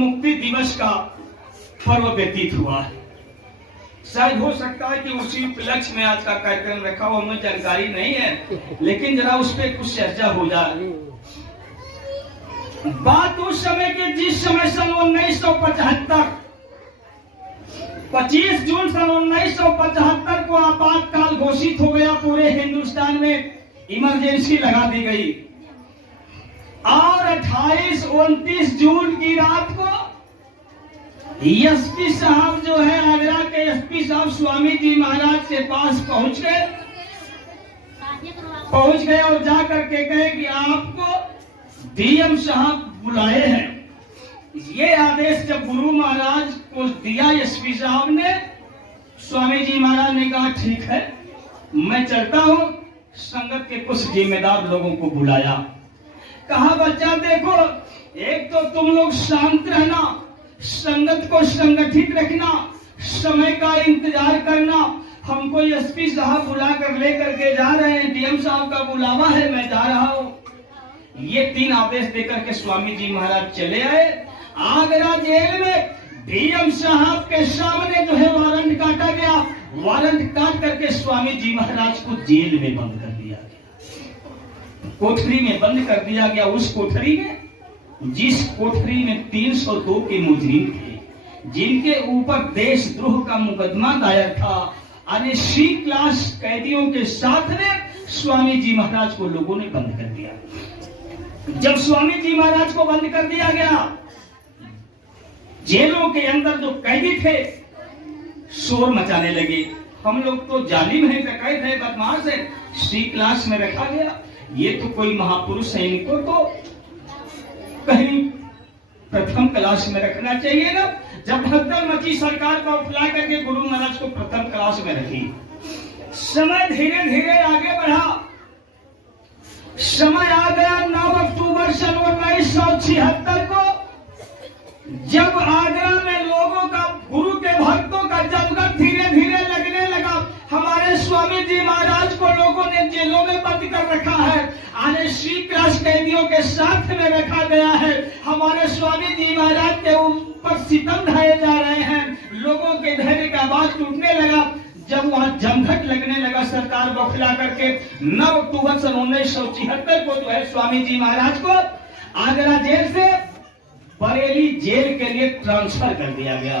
मुक्ति दिवस का पर्व व्यतीत हुआ है। शायद हो सकता है कि उसी उपलक्ष्य में आज का कार्यक्रम रखा हो, हमें जानकारी नहीं है, लेकिन जरा उस पर कुछ चर्चा हो जाए। बात उस समय के जिस समय सन 1975 25 जून सन 1975 को आपातकाल घोषित हो गया। पूरे हिंदुस्तान में इमरजेंसी लगा दी गई और 28-29 जून की रात को एसपी साहब जो है, आगरा के एसपी साहब स्वामी जी महाराज के पास पहुंच गए और जाकर के कहे कि आपको डीएम साहब बुलाए हैं। ये आदेश जब गुरु महाराज को दिया एसपी साहब ने, स्वामी जी महाराज ने कहा ठीक है मैं चलता हूं। संगत के कुछ जिम्मेदार लोगों को बुलाया, कहा बच्चा देखो, एक तो तुम लोग शांत रहना, संगत को संगठित रखना, समय का इंतजार करना। हमको एसपी साहब बुला कर लेकर के जा रहे हैं, डीएम साहब का बुलावा है, मैं जा रहा हूं। ये 3 आदेश देकर के स्वामी जी महाराज चले आए। आगरा जेल में डीएम साहब के सामने जो है वारंट काटा गया। वारंट काट करके स्वामी जी महाराज को जेल में बंद कर दिया गया, कोठरी में बंद कर दिया गया। उस कोठरी में, जिस कोठरी में 302 के मुजरिम थे, जिनके ऊपर देशद्रोह का मुकदमा दायर था, यानी सी क्लास कैदियों के साथ में स्वामी जी महाराज को लोगों ने बंद कर दिया। जब स्वामी जी महाराज को बंद कर दिया गया, जेलों के अंदर जो कैदी थे शोर मचाने लगे, हम लोग तो जालिम है, डकैत है, बदमाश है, सी क्लास में रखा गया, ये तो कोई महापुरुष है, इनको तो कहीं प्रथम क्लास में रखना चाहिए ना। जब भगदड़ मची, सरकार का उपला करके गुरु महाराज को प्रथम क्लास में रखी। समय धीरे धीरे आगे बढ़ा। समय आ गया 9 अक्टूबर सन 1976 को, जब आगरा में लोगों का, गुरु के भक्तों का जमघट धीरे धीरे लगने लगा। हमारे स्वामी जी महाराज को लोगों ने जेलों में बंद कर रखा है, आने सी क्लास कैदियों के साथ में रखा गया है। हमारे स्वामी जी महाराज के ऊपर सितम ढाए जा रहे हैं। लोगों के धैर्य का आवाज टूटने लगा। जब वहां जमघट लगने लगा, सरकार बौखला करके 9 अक्टूबर सन 1976 को जो है स्वामी जी महाराज को आगरा जेल से बरेली जेल के लिए ट्रांसफर कर दिया गया।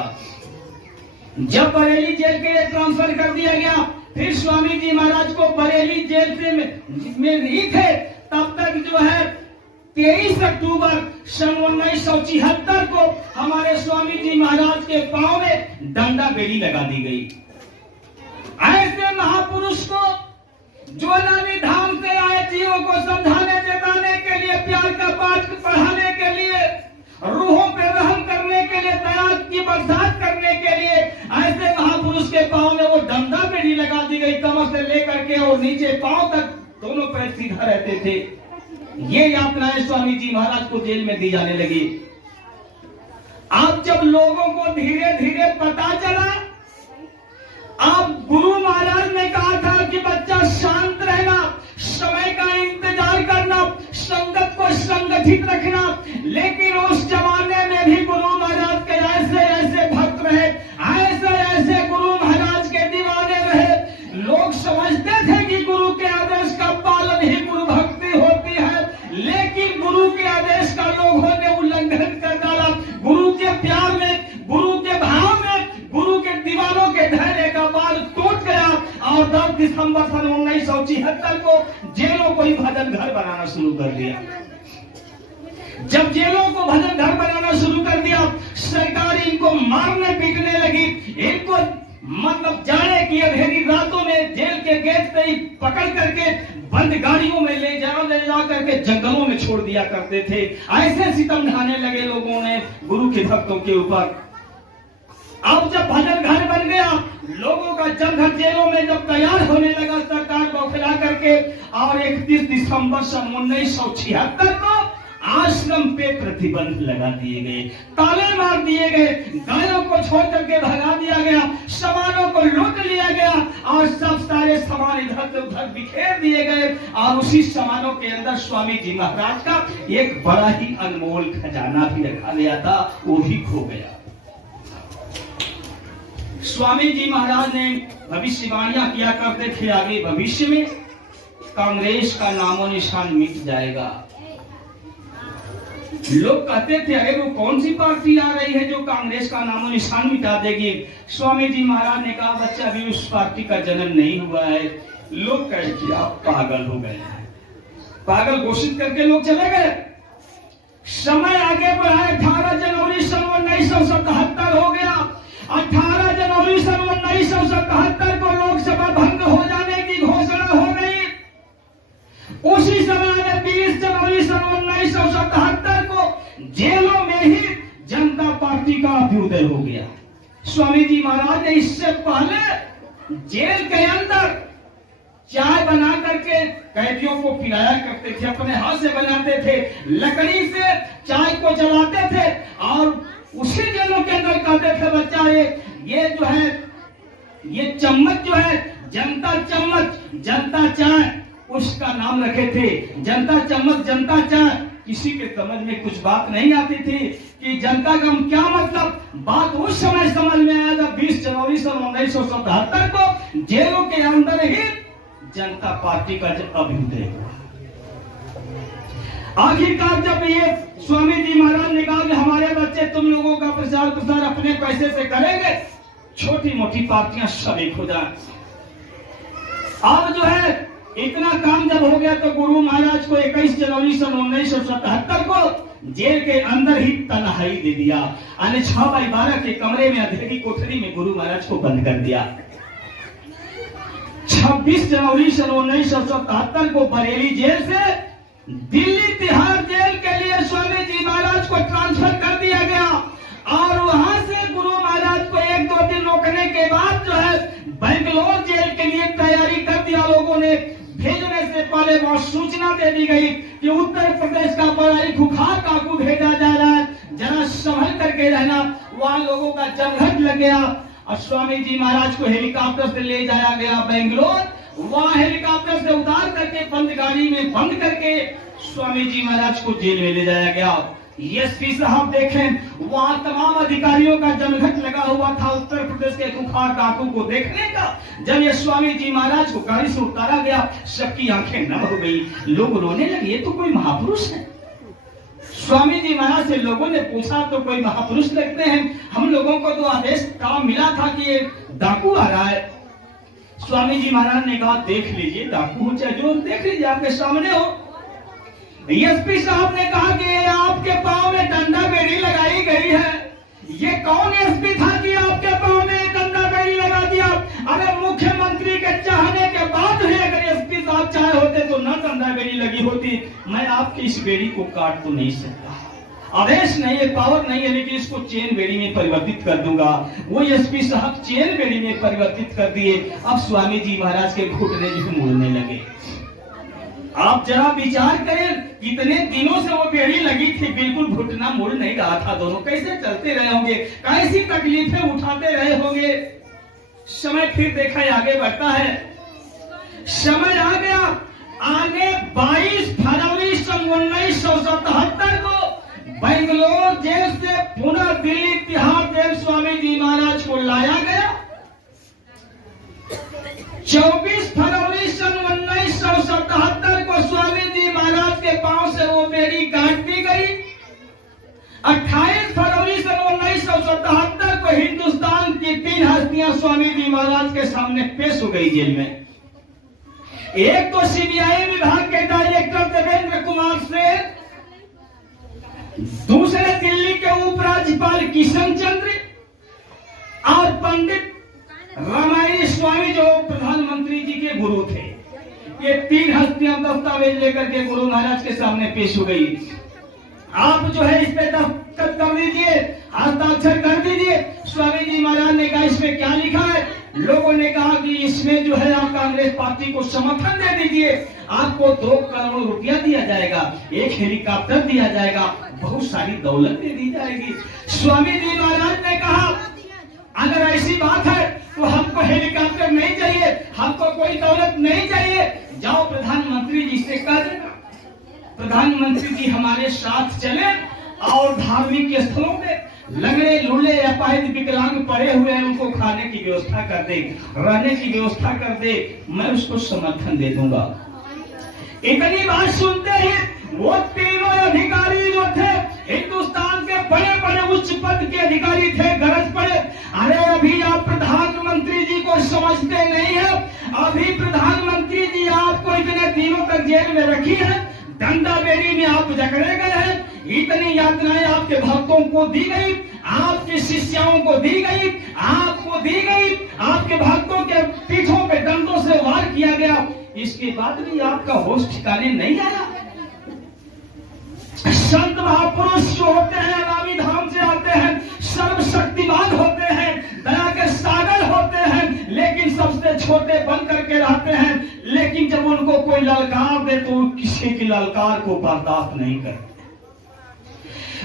जब बरेली जेल के लिए ट्रांसफर कर दिया गया, फिर स्वामी जी महाराज को बरेली जेल से में ही थे, तब तक जो है 23 अक्टूबर सन 1976 को हमारे स्वामी जी महाराज के पांव में डंडा बेड़ी लगा दी गई। ऐसे महापुरुष को, जो नानी धाम से आए जीवों को समझाने जताने के लिए, प्यार का पाठ पढ़ाने के लिए, रूहों पे रहम करने के लिए, दया की बरसात करने के लिए, ऐसे महापुरुष के पांव में वो डंडा बेड़ी लगा दी गई। कमर से लेकर के और नीचे पांव तक दोनों पैर सीधा रहते थे। ये यातनाएं स्वामी जी महाराज को जेल में दी जाने लगी। अब जब लोगों को धीरे धीरे पता चला, अब गुरु महाराज ने कहा था कि बच्चा शांत रहना, समय का इंतजार करना, संगत को संगठित रखना। लेकिन उस जमाने में भी गुरु महाराज के ऐसे ऐसे भक्त रहे, ऐसे ऐसे गुरु महाराज के दीवाने रहे। लोग समझते थे कि गुरु के आदेश का पालन ही गुरु भक्ति होती है, लेकिन गुरु के आदेश का लोगों ने उल्लंघन कर डाला। गुरु के प्यार में, गुरु के भाव में, गुरु के दीवानों के धैर्य का बाल टूट गया और 10 दिसंबर सन 1976 को जेलों को ही भजन घर बनाना शुरू कर दिया। जब जेलों को भजन घर बनाना शुरू कर दिया, सरकार इनको मारने पीटने लगी। इनको मतलब जाने की अंधेरी रातों में जेल के गेट से ही पकड़ करके बंद गाड़ियों में ले जा करके जंगलों में छोड़ दिया करते थे। ऐसे सितम ढाने लगे लोगों ने गुरु के भक्तों के ऊपर। अब जब भजन घर बन गया, लोगों का जमघट जेलों में जब तैयार होने लगा, सरकार बौखला करके और 31 दिसंबर सन 1976 को आश्रम पे प्रतिबंध लगा दिए गए, ताले मार दिए गए, गायों को छोड़ करके भगा दिया गया, सामानों को लूट लिया गया और सब सारे सामान इधर उधर बिखेर दिए गए। और उसी सामानों के अंदर स्वामी जी महाराज का एक बड़ा ही अनमोल खजाना भी रखा गया था, वो भी खो गया। स्वामी जी महाराज ने भविष्यवाणियां किया करते थे, आगे भविष्य में कांग्रेस का नामो निशान मिट जाएगा। लोग कहते थे अरे वो कौन सी पार्टी आ रही है जो कांग्रेस का नामो निशान मिटा देगी। स्वामी जी महाराज ने कहा बच्चा अभी उस पार्टी का जन्म नहीं हुआ है। लोग कहे कि आप पागल हो गए हैं, पागल घोषित करके लोग चले गए। समय आगे बढ़ा, 18 जनवरी सन 1977 हो गया। 18 जनवरी सन 1977 को लोकसभा भंग हो जाने की घोषणा हो गई। उसी समय में 20 जनवरी सन 1977 को जेलों में ही जनता पार्टी का अभ्युदय हो गया। स्वामी जी महाराज ने इससे पहले जेल के अंदर चाय बना करके कैदियों को पिलाया करते थे, अपने हाथ से बनाते थे, लकड़ी से चाय को जलाते थे और उसी जेलों के अंदर कहते थे बच्चा ये जो है ये चम्मच जो है जनता चम्मच जनता चाय, उसका नाम रखे थे जनता चम्मच जनता चाय। किसी के समझ में कुछ बात नहीं आती थी कि जनता का क्या मतलब। बात उस समय समझ में आया जब 20 जनवरी सन 1977 को जेलों के अंदर ही जनता पार्टी का जब अभ्युदय हुआ। आखिरकार जब ये स्वामी जी महाराज ने कहा कि हमारे बच्चे तुम लोगों का प्रचार प्रसार अपने पैसे से करेंगे, छोटी मोटी पार्टियां सभी हो जाए। अब जो है इतना काम जब हो गया तो गुरु महाराज को 21 जनवरी सन 1977 को जेल के अंदर ही तन्हाई दे दिया। 6x12 के कमरे में अंधेरी कोठरी में गुरु महाराज को बंद कर दिया। 26 जनवरी सन 1977 को बरेली जेल से दिल्ली तिहाड़ जेल के लिए स्वामी जी महाराज को ट्रांसफर कर दिया गया और वहां से गुरु महाराज को 1-2 दिन रोकने के बाद जो है बेंगलोर जेल के लिए तैयारी कर दिया। लोगों ने भेजने से पहले बहुत सूचना दे दी गई कि उत्तर प्रदेश का बड़ा ही खुखार काकू भेजा जा रहा है, जरा संभल करके रहना। वहां लोगों का जमघट लग गया और स्वामी जी महाराज को हेलीकॉप्टर से ले जाया गया बेंगलोर। वहां हेलीकॉप्टर से उतार करके बंद गाड़ी में बंद करके स्वामी जी महाराज को जेल में ले जाया गया। एसपी साहब देखें, वहां तमाम अधिकारियों का जमघट लगा हुआ था उत्तर प्रदेश के खुखार डाकू को देखने का। जब ये स्वामी जी महाराज को गाड़ी से उतारा गया, सबकी आंखें नम हो गई, लोग रोने लगे, ये तो कोई महापुरुष है। स्वामी जी महाराज से लोगों ने पूछा तो कोई महापुरुष लगते हैं, हम लोगों को तो आदेश काम मिला था कि ये डाकू आ रहा है। स्वामी जी महाराज ने कहा देख लीजिए, डाकू चाहे जो देख लीजिए, आपके सामने हो। एसपी साहब ने कहा कि आपके पांव में डंडा बेड़ी लगाई गई है। ये कौन एसपी था कि आपके पांव में डंडा बेड़ी लगा दिया? अगर मुख्यमंत्री के चाहने के बाद भी अगर एसपी साहब चाहे होते तो न डंडा बेड़ी लगी होती। मैं आपकी इस बेड़ी को काट तो नहीं सकता, आदेश नहीं है, पावर नहीं है, लेकिन इसको चेन बेड़ी में परिवर्तित कर दूंगा। वो एसपी साहब चेन बेड़ी में परिवर्तित कर दिए। अब स्वामी जी महाराज के घुटने जो मुड़ने लगे। आप जरा विचार करें, कितने दिनों से वो बेड़ी लगी थी, बिल्कुल घुटना मुड़ नहीं रहा था। दोनों कैसे चलते रहे होंगे, कैसी तकलीफें उठाते रहे होंगे। समय फिर देखा आगे बढ़ता है। समय आ गया, आगे 22 फरवरी सन 1977 को बेंगलोर जेल से पुनः दिल्ली तिहाड़ जेल स्वामी जी महाराज को लाया गया। 24 फरवरी सन 1977 को स्वामी जी महाराज के पांव से वो बेड़ी काट दी गई। 28 फरवरी सन 1977 को हिंदुस्तान की 3 हस्तियां स्वामी जी महाराज के सामने पेश हो गई जेल में। एक तो सीबीआई विभाग के डायरेक्टर देवेंद्र कुमार सेन, दूसरे दिल्ली के उपराज्यपाल किशन चंद्र और पंडित रामायण स्वामी जो प्रधानमंत्री जी के गुरु थे। ये 3 हस्तियां दस्तावेज लेकर के गुरु महाराज के सामने पेश हो गई। आप जो है इस पे दस्तखत कर दीजिए, हस्ताक्षर कर दीजिए। स्वामी जी महाराज ने कहा इसमें क्या लिखा है? लोगों ने कहा कि इसमें जो है आप कांग्रेस पार्टी को समर्थन दे दीजिए, आपको 2 करोड़ रुपया दिया जाएगा, 1 हेलीकॉप्टर दिया जाएगा, बहुत सारी दौलत दे दी जाएगी। स्वामी जी महाराज ने कहा अगर ऐसी बात है तो हमको हेलीकॉप्टर नहीं चाहिए, हमको कोई दौलत नहीं चाहिए, जाओ प्रधानमंत्री जी से कह देना प्रधानमंत्री जी हमारे साथ चले और धार्मिक स्थलों में लंगड़े लूले अपाहिज विकलांग पड़े हुए हैं उनको खाने की व्यवस्था कर दे, रहने की व्यवस्था कर दे, मैं उसको समर्थन दे दूंगा। इतनी बात सुनते ही वो तीनों अधिकारी जो थे हिंदुस्तान के बड़े बड़े उच्च पद के अधिकारी थे, गरज पड़े, अरे अभी आप प्रधानमंत्री जी को समझते नहीं है, अभी प्रधानमंत्री जी आपको इतने दिनों तक जेल में रखी है, डंडा बेरी में आप जकड़े गए हैं, इतनी यातनाएं आपके भक्तों को दी गई, आपके शिष्यों को दी गई, आपको दी गई, आपके भक्तों के पीठों पे डंडों से वार किया गया, इसके बाद भी आपका होश ठिकाने नहीं आया। संत महापुरुष जो होते हैं अनामी धाम से आते हैं, सर्वशक्तिमान होते हैं, दया के सागर होते हैं, लेकिन सबसे छोटे बन करके रहते हैं, लेकिन जब उनको कोई ललकार दे तो किसी की ललकार को बर्दाश्त नहीं करते।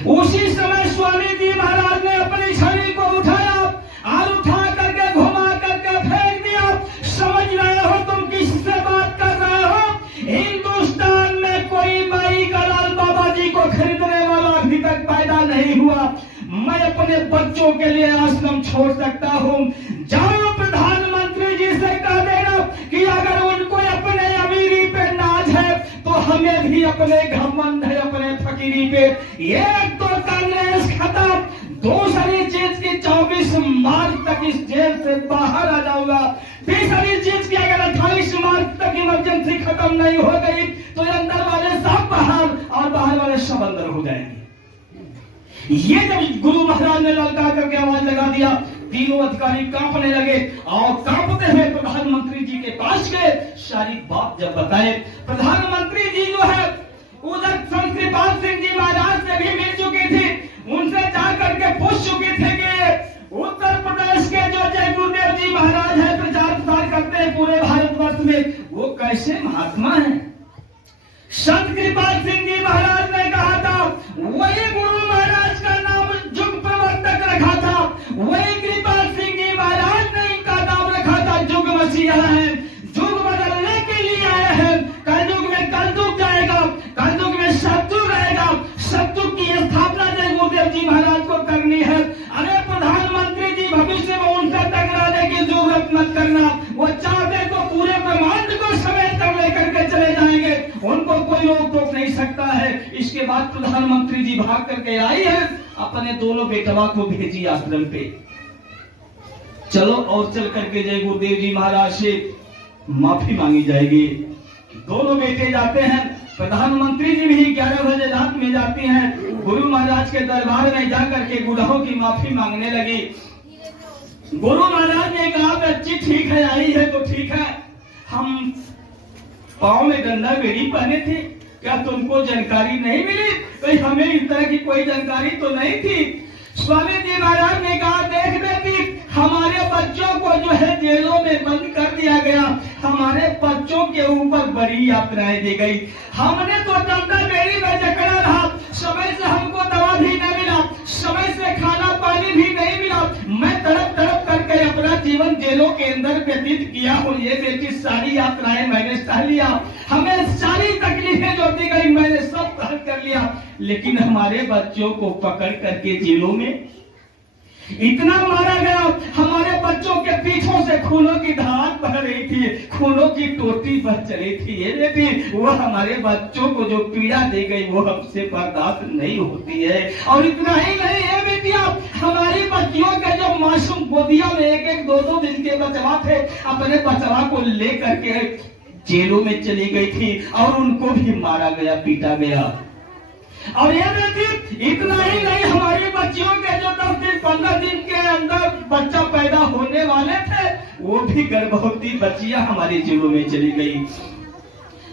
उसी समय स्वामी जी महाराज ने अपनी छड़ी को उठाया और उठा करके घुमा करके फेंक दिया। समझ रहे हो तुम किससे बात कर रहे हो? हिंदुस्तान में कोई माई का लाल बाबा जी को खरीदने वाला अभी तक पैदा नहीं हुआ। मैं अपने बच्चों के लिए आश्रम छोड़ सकता हूँ। जाओ प्रधानमंत्री जी से कह देना कि अगर उनको अपने अमीरी पे नाज है तो हमें भी अपने घमंड है अपने फकीरी पे। एक तो कांग्रेस खत्म, दूसरी चीज की 24 मार्च तक इस जेल से बाहर आ जाऊंगा। तीसरी चीज की अगर 28 मार्च तक इमरजेंसी खत्म नहीं हो गई तो अंदर वाले सब बाहर और बाहर वाले सब अंदर हो जाएंगे। ये जब गुरु महाराज ने ललकार करके आवाज लगा दिया, तीनों अधिकारी कांपने लगे और कांपते हुए प्रधानमंत्री जी के पास गए। सारी बात जब बताए, प्रधानमंत्री जी जो है उधर संत कृपाल सिंह जी महाराज से भी मिल चुकी थी, उनसे जाकर के पूछ चुके थे कि उत्तर प्रदेश के जो जय गुरुदेव जी महाराज है प्रचार प्रसार करते हैं पूरे भारतवर्ष में, वो कैसे महात्मा है। संत कृपाल सिंह जी महाराज ने कहा था वही गुरु महाराज का नाम जुग प्रवर्तक रखा था, वही कृपाल सिंह जी महाराज ने इनका नाम रखा था जुग मसीहा है। जुग बदलने के लिए आए हैं। कलयुग में कलयुग जाएगा, कलयुग में सतयुग रहेगा, सतयुग की स्थापना जय गुरुदेव जी महाराज को करनी है। अरे प्रधानमंत्री जी भविष्य में उनसे टकराने की जरूरत मत करना, वो चाहते तो पूरे ब्रह्मांड को समेट कर लेकर के चले जाएंगे, उनको कोई रोक टोक नहीं सकता है। इसके बाद प्रधानमंत्री जी भाग करके आई है, अपने दोनों बेटवा को भेजी आश्रम पे, चलो और चल करके जय गुरुदेव जी महाराज से माफी मांगी जाएगी। दोनों बेटे जाते हैं, प्रधानमंत्री जी भी 11 बजे रात में जाती हैं, गुरु महाराज के दरबार में जाकर के गुनाहों की माफी मांगने लगी। गुरु महाराज ने कहा बच्ची ठीक है, आई है तो ठीक है, हम पाँव में डंडा बेड़ी पहने थे, क्या तुमको जानकारी नहीं मिली? तो हमें इस तरह की कोई जानकारी तो नहीं थी। स्वामी जी महाराज ने कहा देख बेटी, हमारे बच्चों को जो है जेलों में बंद कर दिया गया, हमारे बच्चों के ऊपर बड़ी यातनाएं दी गई, हमने तो डंडा बेड़ी में जकड़ा रहा, समय से हमको दवा भी नहीं मिला, समय से खाना पानी भी नहीं मिला, मैं तड़प तड़प करके अपना जीवन जेलों के अंदर व्यतीत किया हूँ। ये बेटी सारी यातनाएं मैंने सह लिया, हमें सारी तकलीफें जो दी गई मैंने सब सहन कर लिया, लेकिन हमारे बच्चों को पकड़ करके जेलों में इतना मारा गया, हमारे बच्चों के पीछों से खूनों की धार बह रही थी, खूनों की टोटी बह चली थी। ये बेटी वो हमारे बच्चों को जो पीड़ा दे गई वो हमसे बर्दाश्त नहीं होती है। और इतना ही नहीं है बेटिया, हमारी बच्चियों के जो मासूम गोदिया में 1-1, 2-2 दिन के बचवा थे, अपने बचवा को ले करके जेलों में चली गई थी और उनको भी मारा गया, पीटा गया। और ये बेटी इतना ही नहीं, हमारी बच्चियों के जो 10 दिन 15 दिन के अंदर बच्चा पैदा होने वाले थे, वो भी गर्भवती बच्चियां हमारी जेलों में चली गई।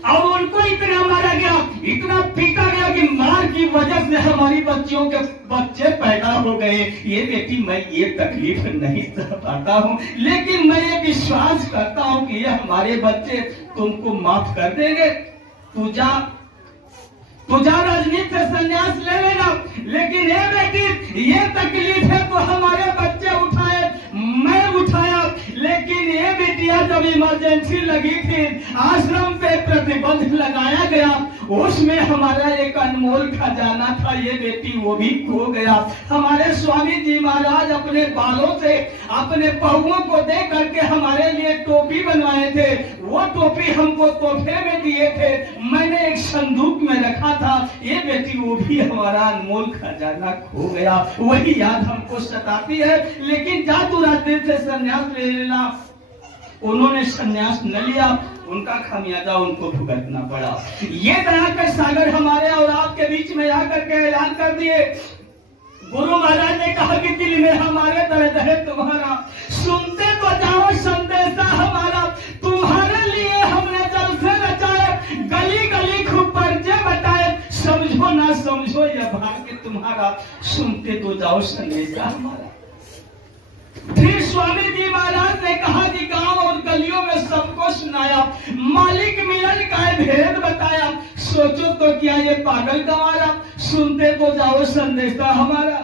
और उनको इतना मारा गया, इतना पीटा गया कि मार की वजह से हमारी बच्चियों के बच्चे पैदा हो गए। ये बेटी मैं ये तकलीफ नहीं सह पाता हूँ, लेकिन मैं ये विश्वास करता हूँ कि ये हमारे बच्चे तुमको माफ कर देंगे। तू जा राजनीति से संन्यास ले लेना, लेकिन ये बेटी ये तकलीफ है तो हमारे बच्चे उठाए, मैं उठाया। लेकिन ये बेटियां जब इमरजेंसी लगी थी, आश्रम पे प्रतिबंध लगाया गया, उसमें हमारा एक अनमोल खजाना था, ये बेटी वो भी खो गया। हमारे स्वामी जी महाराज अपने बालों से अपने पहुओं को दे करके हमारे लिए टोपी बनवाए थे, वो टोपी हमको तोहफे में दिए थे, मैंने एक संदूक में रखा था। ये बेटी वो भी हमारा अनमोल खजाना खो गया, वही याद हमको सताती है। लेकिन जा तू राजनीति से संन्यास ले लेना। उन्होंने संन्यास न लिया, उनका खामियाजा उनको भुगतना पड़ा। ये दया के सागर हमारे और आपके बीच में आकर के ऐलान कर दिए। गुरु महाराज ने कहा कि दिल में हमारे दर्द है तुम्हारा, सुनते तो जाओ संदेशा हमारा, तुम्हारे लिए हमने जल से रचाए, गली गली खूब परिचय बताए, समझो ना समझो यह भाग्य तुम्हारा, सुनते तो जाओ संदेशा हमारा। फिर स्वामी जी महाराज ने कहा कि गांव और गलियों में सबको सुनाया, मालिक मिलन का भेद बताया, सोचो तो क्या ये पागल गंवारा, सुनते तो जाओ संदेशा हमारा।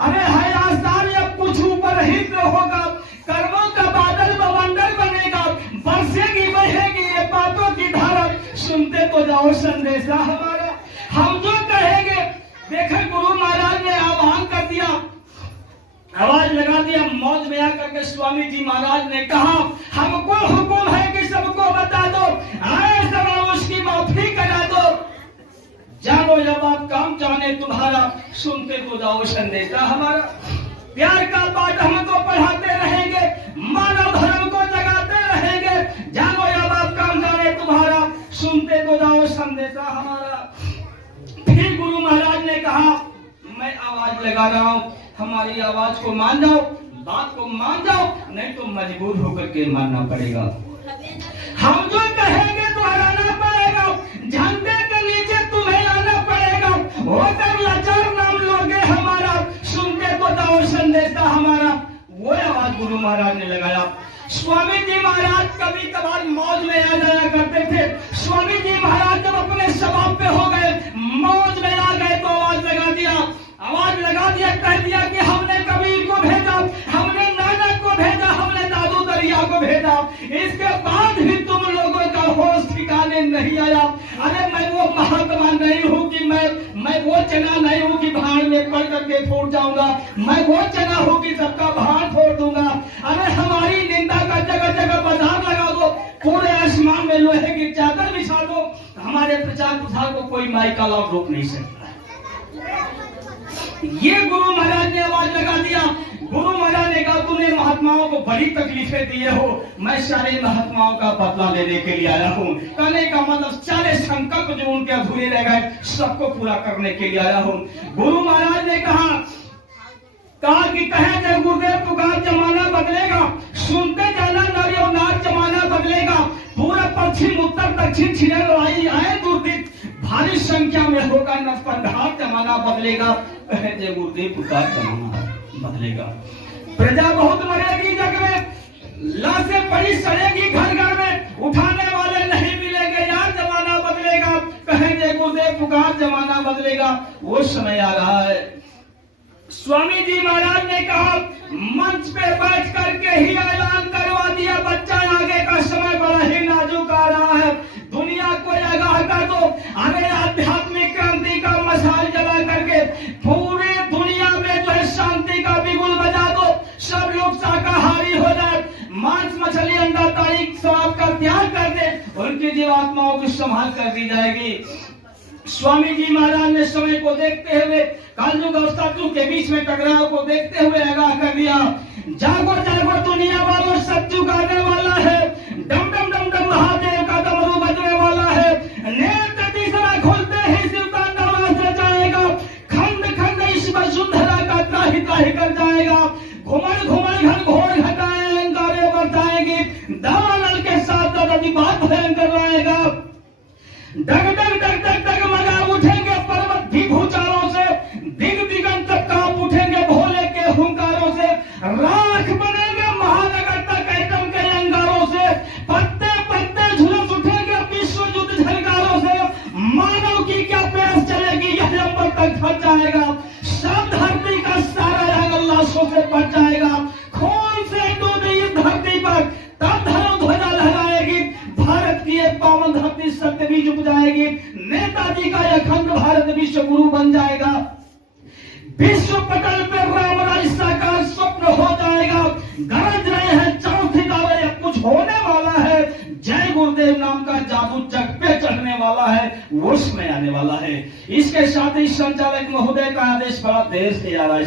अरे है आसार अब कुछ ऊपर ही तो होगा, कर्मों का बादल बवंडर बनेगा, बरसेगी बहेगी ये बातों की धारा, सुनते तो जाओ संदेशा हमारा। हम जो कहेंगे, देखे गुरु महाराज ने आह्वान कर दिया, आवाज लगा दिया, मौज में आकर के स्वामी जी महाराज ने कहा हमको हुक्म है कि सबको बता दो, आए सब उसकी माफी करा दो, जानो जब आप काम जाने तुम्हारा, सुनते तो जाओ संदेशा हमारा। प्यार का पाठ हमको पढ़ाते रहेंगे, मानव धर्म को जगाते रहेंगे, जानो जब आप काम जाने तुम्हारा, सुनते तो जाओ संदेशा हमारा। फिर गुरु महाराज ने कहा मैं आवाज लगा रहा हूँ, हमारी आवाज को मान जाओ, बात को मान जाओ, नहीं तो मजबूर होकर के मानना पड़ेगा। हम जो कहेंगे तो हराना पड़ेगा, झंडे के नीचे तुम्हें आना पड़ेगा, होकर लाचार नाम लोगे हमारा, सुनते तो जाओ संदेशा हमारा। वो आवाज गुरु महाराज ने लगाया। स्वामी जी महाराज कभी कभार मौज में आ जाया करते थे। स्वामी जी महाराज जब अपने स्वभाव पे हो गए, मौज में आ गए तो आवाज लगा दिया, कह दिया कि हमने कबीर को भेजा, हमने नानक को भेजा, हमने दादू दरिया को भेजा, इसके बाद भी तुम लोगों का होश ठिकाने नहीं आया। अरे मैं वो महात्मा नहीं हूँ कि मैं वो चना नहीं हूँ कि भाड़ में पड़ करके फूट जाऊंगा, मैं वो चना हूँ कि सबका भाड़ फोड़ दूंगा। अरे हमारी निंदा का जगह जगह बाजार लगा दो, पूरे आसमान में लोहे की चादर बिछा दो, हमारे प्रचार प्रसार को कोई माई का लाभ रोक नहीं सकता। ये गुरु महाराज ने आवाज लगा दिया। गुरु महाराज ने कहा तुमने महात्माओं को बड़ी तकलीफें दिए हो, मैं सारे महात्माओं का बदला लेने के लिए आया हूँ। कहने का मतलब सारे संकल्प जो उनके अधूरे रह गए सबको पूरा करने के लिए आया हूँ। गुरु महाराज ने कहा कि कहे जय गुरुदेव पुकार जमाना बदलेगा, सुनते जाना नारी और नार जमाना बदलेगा, पूरा पश्चिम उत्तर दक्षिण छिड़े लड़ाई आए दुर्दित, भारी संख्या में होगा नरसंहार जमाना बदलेगा, कहे जय गुरुदेव पुकार जमाना बदलेगा। प्रजा बहुत मरेगी जग में, लाशें पड़ी सड़ेगी घर घर में, उठाने वाले नहीं मिलेंगे यार जमाना बदलेगा, कहे जय गुरुदेव पुकार जमाना बदलेगा। वो समय आ रहा है। स्वामी जी महाराज ने कहा मंच पे बैठ करके ही ऐलान करवा दिया, बच्चा आगे का समय बड़ा ही नाजुक आ रहा है, दुनिया को आगाह कर दो। अरे आध्यात्मिक क्रांति का मशाल जला करके पूरी दुनिया में जो है शांति का बिगुल बजा दो, सब लोग शाकाहारी हो जाए, मांस मछली अंडा तारीख सब का त्याग कर दे, उनकी जीवात्माओं की संभाल कर दी जाएगी। स्वामी जी महाराज ने समय को देखते हुए, कलयुग और सतयुग के बीच में टकराव को देखते हुए आगाह कर दिया, जागो जागो दुनिया वालों, सतयुग आने वाला है, डम डम डम डम महादेव का डमरू बजने वाला है, नेत्र तीसरा खुलते ही शिवतान नवाज रचाएगा, खंड खंड इस वसुंधरा का त्राहि त्राहि कर जाएगा, घुमड़ घुमड़ घन घोर घटाए अंगारे बरसाएगी, दावानल के साथ बात भयंकर लाएगा। डग डग डग डग डगमगा उठेंगे पर्वत भी भूचालों से, दिग दिगंत कांप उठेंगे भोले के हुंकारों से, राख बनेंगे महानगर तक एटम के अंगारों से, पत्ते पत्ते झुलस उठेंगे विश्व युद्ध झलकारों से, मानव की क्या प्यास चलेगी यह अंबर तक फट जाएगा, सब धरती का सारा रंग लाशों से बच जाएगा, खून से दूध इस धरती पर तब धर्म ध्वजा लहराएगी, भारत की एक पावन धरती सत्य बीज उपजाएगी, नेताजी का अखंड भारत विश्व गुरु बन जाएगा, विश्व पटल पर राम राज साकार स्वप्न हो जाएगा, गरज रहे हैं चौथी दावे अब कुछ होने वाला है, जय गुरुदेव नाम का जादू जग पे चढ़ने वाला है, वो समय आने वाला है। इसके साथ ही संचालक महोदय का आदेश बड़ा देश से आ रहा है।